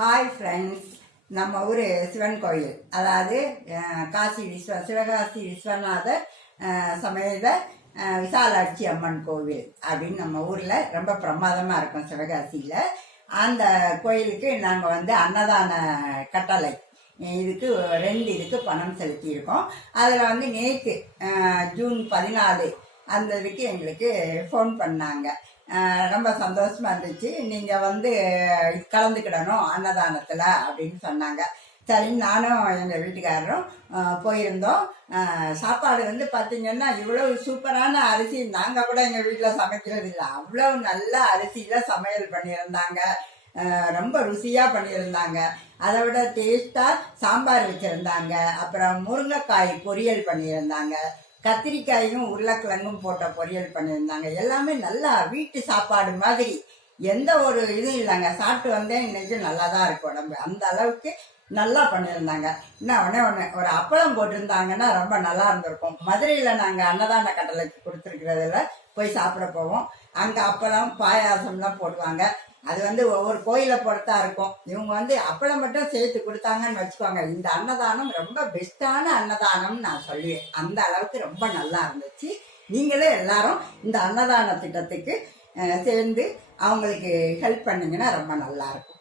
Hi friends, நம்ம ஊர் சிவன் கோயில், அதாவது சிவகாசி விஸ்வநாதர் சமேத விசாலாட்சி அம்மன் கோவில் அப்படின்னு நம்ம ஊரில் ரொம்ப பிரமாதமாக இருக்கும். சிவகாசியில் அந்த கோயிலுக்கு நாங்கள் அன்னதான கட்டளை இதுக்கு 2 இதுக்கு பணம் செலுத்தியிருக்கோம். அதில் நேற்று ஜூன் 14 அந்த இதுக்கு எங்களுக்கு ஃபோன் பண்ணாங்க. ரொம்ப சந்தோஷமா இருந்துச்சு. நீங்கள் கலந்துக்கிடணும் அன்னதானத்தில் அப்படின்னு சொன்னாங்க. சரி, நானும் எங்கள் வீட்டுக்காரரும் போயிருந்தோம். சாப்பாடு பார்த்தீங்கன்னா இவ்வளவு சூப்பரான அரிசி நாங்கள் கூட எங்கள் வீட்டில் சமைக்கிறது இல்லை. அவ்வளவு நல்ல அரிசியில் சமையல் பண்ணியிருந்தாங்க. ரொம்ப ருசியாக பண்ணியிருந்தாங்க. அதை விட டேஸ்ட்டாக சாம்பார் வச்சுருந்தாங்க. அப்புறம் முருங்கைக்காய் பொரியல் பண்ணியிருந்தாங்க. கத்திரிக்காயும் உருளைக்கிழங்கும் போட்ட பொரியல் பண்ணியிருந்தாங்க. எல்லாமே நல்லா வீட்டு சாப்பாடு மாதிரி, எந்த ஒரு இதுவும் இல்லைங்க. சாப்பிட்டு வந்தேன், இன்னைக்கு நல்லா தான் இருக்கு உடம்பு. அந்த அளவுக்கு நல்லா பண்ணியிருந்தாங்க. இன்னும் ஒன்று ஒரு அப்பளம் போட்டிருந்தாங்கன்னா ரொம்ப நல்லா இருந்திருக்கும். மதுரையில் நாங்கள் அன்னதான கட்டளைக்கு கொடுத்துருக்கிறதுல போய் சாப்பிட போவோம். அங்கே அப்பளம் பாயாசம்லாம் போடுவாங்க. அது ஒவ்வொரு கோயிலை பொறுத்தா இருக்கும். இவங்க அப்பளம் மட்டும் சேர்த்து கொடுத்தாங்கன்னு வச்சுக்கோங்க. இந்த அன்னதானம் ரொம்ப பெஸ்டான அன்னதானம்னு நான் சொல்லுவேன். அந்த அளவுக்கு ரொம்ப நல்லா இருந்துச்சு. நீங்களே எல்லாரும் இந்த அன்னதான திட்டத்துக்கு சேர்ந்து அவங்களுக்கு ஹெல்ப் பண்ணீங்கன்னா ரொம்ப நல்லா இருக்கும்.